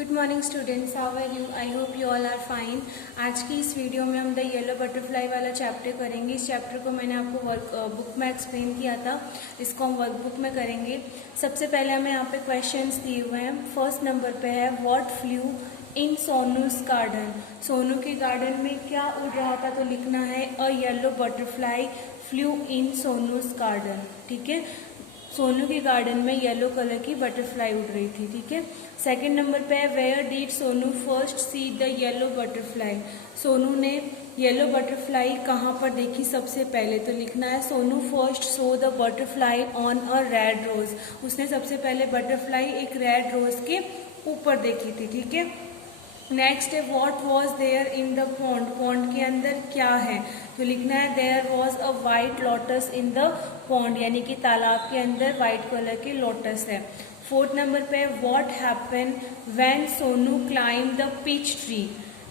Good morning students, how are you? I hope you all are fine. आज की इस video में हम द येलो बटरफ्लाई वाला चैप्टर करेंगे। इस चैप्टर को मैंने आपको वर्क बुक में एक्सप्लेन किया था, इसको हम वर्कबुक में करेंगे। सबसे पहले हमें यहाँ पे क्वेश्चंस दिए हुए हैं। फर्स्ट नंबर पे है what flu in Sonu's garden. Sonu के गार्डन में क्या उड़ रहा था, तो लिखना है a yellow butterfly flu in Sonu's garden. ठीक है, सोनू के गार्डन में येलो कलर की बटरफ्लाई उड़ रही थी। ठीक है, सेकंड नंबर पे है where did Sonu first see the yellow butterfly. Sonu ने येलो बटरफ्लाई कहाँ पर देखी सबसे पहले, तो लिखना है Sonu first saw the butterfly on a red rose. उसने सबसे पहले बटरफ्लाई एक रेड रोज के ऊपर देखी थी। ठीक है, नेक्स्ट है what was there in the pond. Pond के अंदर क्या है, तो लिखना है there was a white lotus in the pond, यानी कि तालाब के अंदर वाइट कलर के लोटस है। फोर्थ नंबर पे what happen when Sonu climb the peach tree.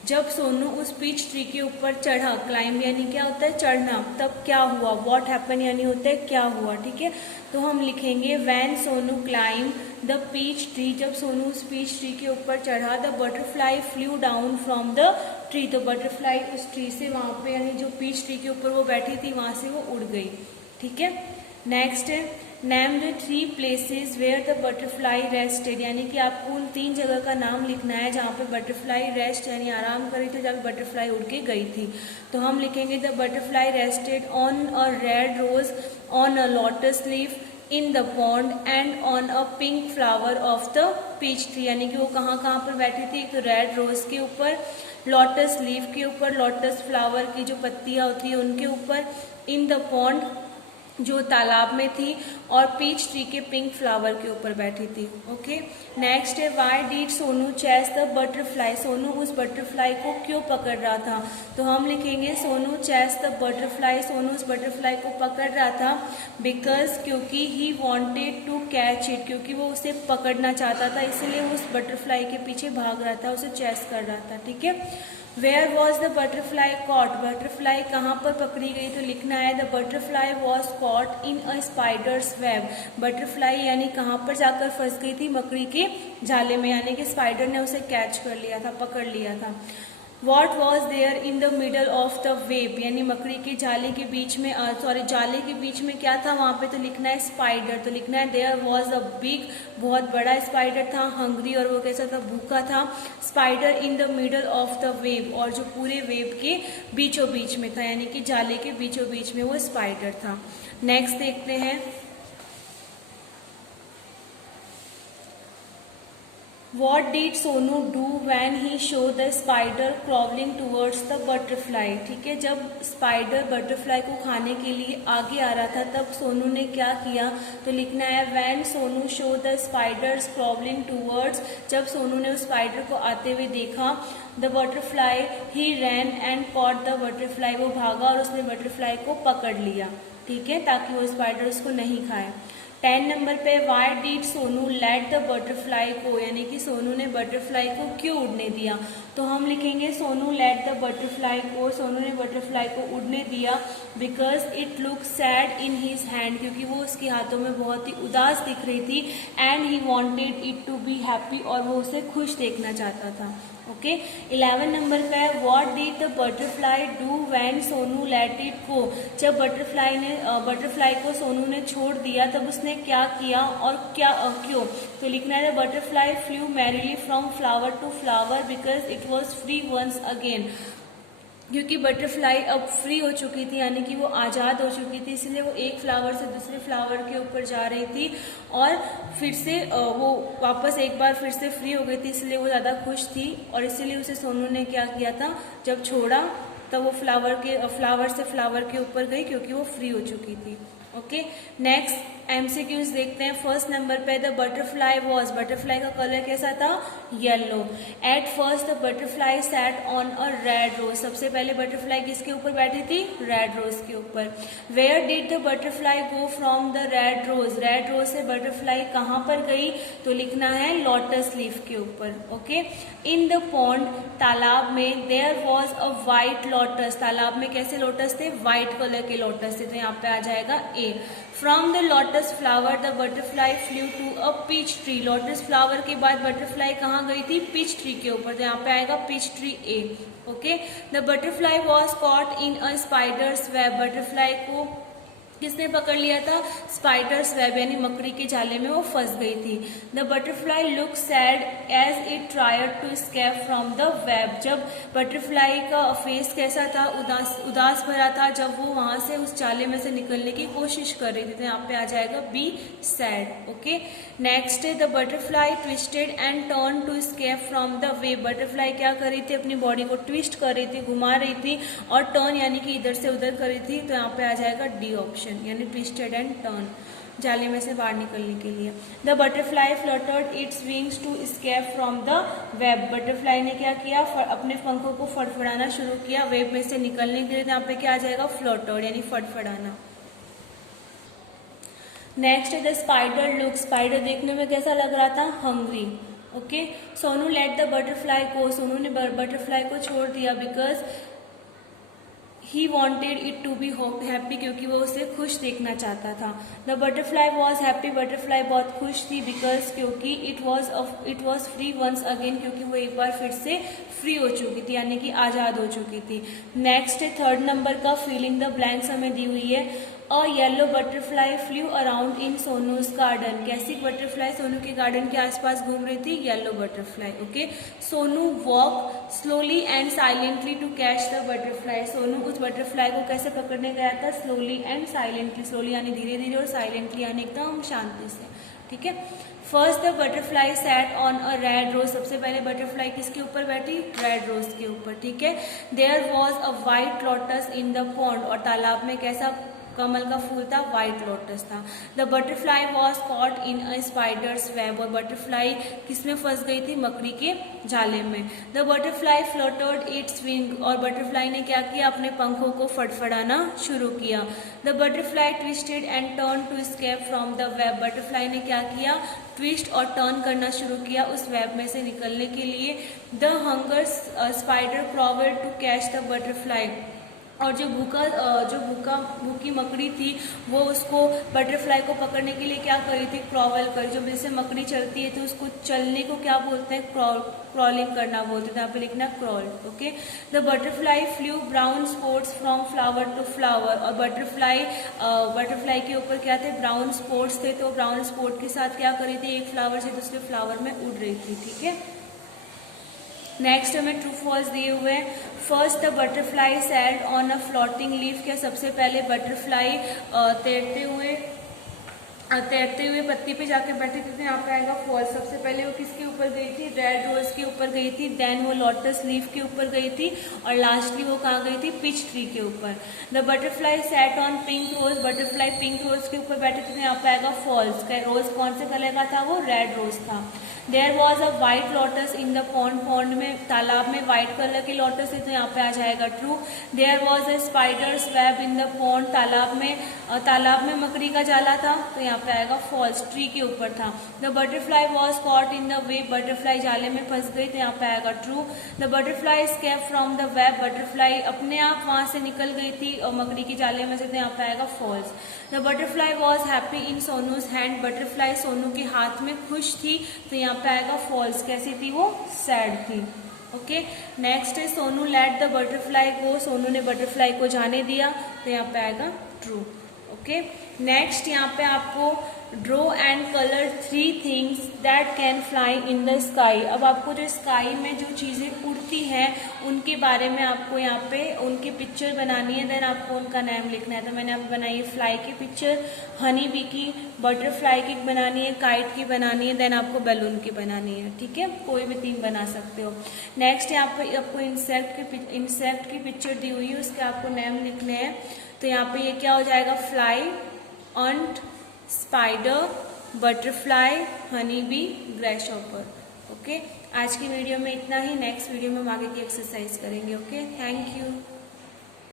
जब सोनू उस पीच ट्री के ऊपर चढ़ा, क्लाइंब यानी क्या होता है चढ़ना, तब क्या हुआ। व्हाट हैपन यानी होता है क्या हुआ। ठीक है, तो हम लिखेंगे when Sonu climb the peach tree. जब सोनू उस पीच ट्री के ऊपर चढ़ा, the butterfly flew down from the tree. तो बटरफ्लाई उस ट्री से वहां पे, यानी जो पीच ट्री के ऊपर वो बैठी थी वहां से वो उड़ गई। ठीक है, नेक्स्ट है name the 3 places where the butterfly rested, यानी कि आपको उन 3 जगह का नाम लिखना है जहाँ पे बटरफ्लाई रेस्ट यानी आराम करी थी, जब बटरफ्लाई उड़ के गई थी। तो हम लिखेंगे the butterfly rested on a red rose, on a lotus leaf, in the pond and on a pink flower of the peach tree. यानी कि वो कहाँ कहाँ पर बैठी थी, तो रेड रोज के ऊपर, लोटस लीफ के ऊपर, लोटस फ्लावर की जो पत्तियां होती है उनके ऊपर, इन द पॉन्ड जो तालाब में थी, और पीच ट्री के पिंक फ्लावर के ऊपर बैठी थी। ओके, नेक्स्ट है why did Sonu chase the butterfly. Sonu उस बटरफ्लाई को क्यों पकड़ रहा था, तो हम लिखेंगे Sonu chase the butterfly. Sonu उस बटरफ्लाई को पकड़ रहा था बिकॉज, क्योंकि he wanted to catch it, क्योंकि वो उसे पकड़ना चाहता था, इसलिए वो उस बटरफ्लाई के पीछे भाग रहा था, उसे चेस कर रहा था। ठीक है, where was the butterfly caught. Butterfly कहाँ पर पकड़ी गई, तो लिखना है the butterfly was caught in a spider's web. Butterfly यानी कहाँ पर जाकर फंस गई थी, मकड़ी के जाले में, यानी कि स्पाइडर ने उसे कैच कर लिया था, पकड़ लिया था। What was there in the middle of the web, यानी मकड़ी के जाले के बीच में, जाले के बीच में क्या था वहां पे, तो लिखना है स्पाइडर। तो लिखना है देयर वॉज अ बिग, बहुत बड़ा स्पाइडर था, हंग्री, और वो कैसा था, भूखा था। Spider in the middle of the web, और जो पूरे वेब के बीचों बीच में था, यानी कि जाले के बीचों बीच में वो स्पाइडर था। नेक्स्ट देखते हैं What did Sonu do when he saw the spider crawling towards the butterfly। ठीक है, जब स्पाइडर बटरफ्लाई को खाने के लिए आगे आ रहा था, तब सोनू ने क्या किया, तो लिखना है when Sonu saw the spiders crawling towards। जब सोनू ने उस स्पाइडर को आते हुए देखा, the butterfly he ran and caught the butterfly। वो भागा और उसने बटरफ्लाई को पकड़ लिया। ठीक है, ताकि वो स्पाइडर उसको नहीं खाए। 10 नंबर पे why did Sonu let the butterfly को, यानी कि सोनू ने बटरफ्लाई को क्यों उड़ने दिया, तो हम लिखेंगे सोनू लेट द बटरफ्लाई को। सोनू ने बटरफ्लाई को उड़ने दिया because it look sad in his hand, क्योंकि वो उसके हाथों में बहुत ही उदास दिख रही थी, and he wanted it to be happy, और वो उसे खुश देखना चाहता था। ओके, 11 नंबर का है what did the butterfly do when Sonu let it go. जब बटरफ्लाई को सोनू ने छोड़ दिया, तब उसने क्या किया और क्यों, तो लिखना है butterfly flew merrily from flower to flower because it was free once again. क्योंकि बटरफ्लाई अब फ्री हो चुकी थी, यानी कि वो आज़ाद हो चुकी थी, इसलिए वो एक फ्लावर से दूसरे फ्लावर के ऊपर जा रही थी, और फिर से वो वापस एक बार फिर से फ्री हो गई थी, इसलिए वो ज़्यादा खुश थी, और इसीलिए उसे सोनू ने क्या किया था, जब छोड़ा तब वो फ्लावर से फ्लावर के ऊपर गई, क्योंकि वो फ्री हो चुकी थी। ओके, नेक्स्ट एमसीक्यूज देखते हैं। फर्स्ट नंबर पे द बटरफ्लाई वॉज, बटरफ्लाई का कलर कैसा था, yellow. At first the butterfly sat on a red rose. सबसे पहले बटरफ्लाई किसके ऊपर बैठी थी, रेड रोज के ऊपर। Where did the butterfly go from the red rose. Red rose से बटरफ्लाई कहाँ पर गई, तो लिखना है लोटस लीफ के ऊपर। ओके, इन द पॉन्ड, तालाब में, there was a white lotus. तालाब में कैसे लोटस थे, व्हाइट कलर के लोटस थे, तो यहाँ पे आ जाएगा A. From the lotus lotus flower the butterfly flew to a peach tree. Lotus flower के बाद बटरफ्लाई कहाँ गई थी? पीच ट्री के ऊपर, तो यहाँ पे आएगा peach tree A. Okay, the butterfly was caught in a spider's web. Butterfly को किसने पकड़ लिया था? स्पाइडर्स वेब यानी मकड़ी के जाले में वो फंस गई थी। The butterfly look sad as it tried to escape from the web. जब बटरफ्लाई का फेस कैसा था? उदास भरा था जब वो वहां से उस जाले में से निकलने की कोशिश कर रही थी, तो यहाँ पे आ जाएगा बी सैड। ओके, नेक्स्ट है the butterfly twisted and turn to escape from the web. Butterfly क्या कर रही थी? अपनी बॉडी को ट्विस्ट कर रही थी, घुमा रही थी, और टर्न यानी कि इधर से उधर कर रही थी, तो यहाँ पे आ जाएगा डी ऑप्शन यानी ट्विस्टेड एंड टर्न, जाले में से बाहर निकलने के लिए। The butterfly fluttered its wings to escape from the web. Butterfly ने क्या किया? अपने पंखों को फड़फड़ाना शुरू किया वेब में से निकलने के लिए, यहाँ पे क्या आ जाएगा? फ्लटर्ड यानी फड़फड़ाना। नेक्स्ट है द स्पाइडर लुक। स्पाइडर देखने में कैसा लग रहा था? Hungry. Okay, Sonu let the butterfly go. Sonu ने बटरफ्लाई को छोड़ दिया because he wanted it to be happy, क्योंकि वो उसे खुश देखना चाहता था। The butterfly was happy. Butterfly बहुत खुश थी बिकॉज क्योंकि it was free once again, क्योंकि वो एक बार फिर से फ्री हो चुकी थी यानी कि आज़ाद हो चुकी थी। नेक्स्ट है थर्ड नंबर का फिलिंग द ब्लैंक्स हमें दी हुई है। A yellow butterfly flew around in Sonu's garden. कैसी बटरफ्लाई सोनू के गार्डन के आसपास घूम रही थी? Yellow butterfly. Okay, Sonu walk slowly and silently to catch the butterfly. Sonu उस बटरफ्लाई को कैसे पकड़ने गया था? Slowly and silently. स्लोली यानी धीरे धीरे और साइलेंटली यानी एकदम शांति से। ठीक है, first the butterfly sat on a red rose. सबसे पहले बटरफ्लाई किसके ऊपर बैठी? रेड रोज के ऊपर। ठीक है, there was a white lotus in the pond. और तालाब में कैसा कमल का फूल था? व्हाइट लोटस था। The butterfly was caught in a spider's web. और बटरफ्लाई किसमें फंस गई थी? मकड़ी के जाले में। The butterfly fluttered its wing. और बटरफ्लाई ने क्या किया? अपने पंखों को फड़फड़ाना शुरू किया। The butterfly twisted and turn to escape from the web. Butterfly ने क्या किया? ट्विस्ट और टर्न करना शुरू किया उस वेब में से निकलने के लिए। The hunger spider crawled to catch the butterfly. और जो भूखी मकड़ी थी वो उसको बटरफ्लाई को पकड़ने के लिए क्या कर रही थी? क्रॉवल कर। जब जैसे मकड़ी चलती है तो उसको चलने को क्या बोलते हैं? क्रॉलिंग करना बोलते हैं, यहाँ पे लिखना crawl. Okay, the butterfly flew brown spots from flower to flower. और बटरफ्लाई के ऊपर क्या थे? ब्राउन स्पॉट्स थे, तो ब्राउन स्पॉट के साथ क्या कर रही थी? एक फ्लावर से दूसरे फ्लावर में उड़ रही थी। ठीक है, नेक्स्ट हमें ट्रू फॉल्स दिए हुए हैं। First the butterfly sailed on a floating leaf. क्या सबसे पहले बटरफ्लाई तैरते हुए पत्ती पे जाके बैठी थी? तो यहाँ पे आएगा फॉल्स। सबसे पहले वो किसके ऊपर गई थी? रेड रोज के ऊपर गई थी, देन वो लोटस लीफ के ऊपर गई थी, और लास्टली वो कहाँ गई थी? पिच ट्री के ऊपर। The butterfly sat on pink rose. Butterfly pink rose के ऊपर बैठी थी, तो यहाँ पे आएगा फॉल्स। रोज कौन से कलर का था? वो रेड रोज था। There was a white lotus in the pond. Pond में, तालाब में व्हाइट कलर के लोटस है, तो यहाँ पे आ जाएगा true. There was a spider's web in the pond. तालाब में मकड़ी का जाला था, तो यहाँ पे आएगा फॉल्स। ट्री के ऊपर था। The butterfly was caught in the web. Butterfly जाले में फंस गई, तो यहाँ पे आएगा true. The butterfly escape from the web. Butterfly अपने आप वहां से निकल गई थी और मकड़ी के जाले में से, तो यहाँ पे आएगा false. The butterfly was happy in Sonu's hand. Butterfly Sonu के हाथ में खुश थी, तो यहाँ पे आएगा फॉल्स। कैसी थी वो? सैड थी। ओके, नेक्स्ट है Sonu let the butterfly go. Sonu ने बटरफ्लाई को जाने दिया, तो यहाँ पे आएगा ट्रू। ओके, नेक्स्ट यहाँ पे आपको draw and colour 3 things that can fly in the sky. अब आपको जो स्काई में जो चीज़ें उड़ती हैं उनके बारे में आपको यहाँ पे उनकी पिक्चर बनानी है, देन आपको उनका नाम लिखना है। तो मैंने यहाँ पे बनाई है फ्लाई की पिक्चर, हनी बी की, बटरफ्लाई की बनानी है, काइट की बनानी है, देन आपको बैलून की बनानी है। ठीक है, कोई भी 3 बना सकते हो। नेक्स्ट यहाँ पे आपको इंसेक्ट की पिक्चर दी हुई है, उसके आपको नाम लिखने हैं। तो यहाँ पे ये क्या हो जाएगा? Fly, ant, spider, butterfly, honey bee, grasshopper. Okay, आज की वीडियो में इतना ही। नेक्स्ट वीडियो में हम आगे की एक्सरसाइज करेंगे। Okay, thank you.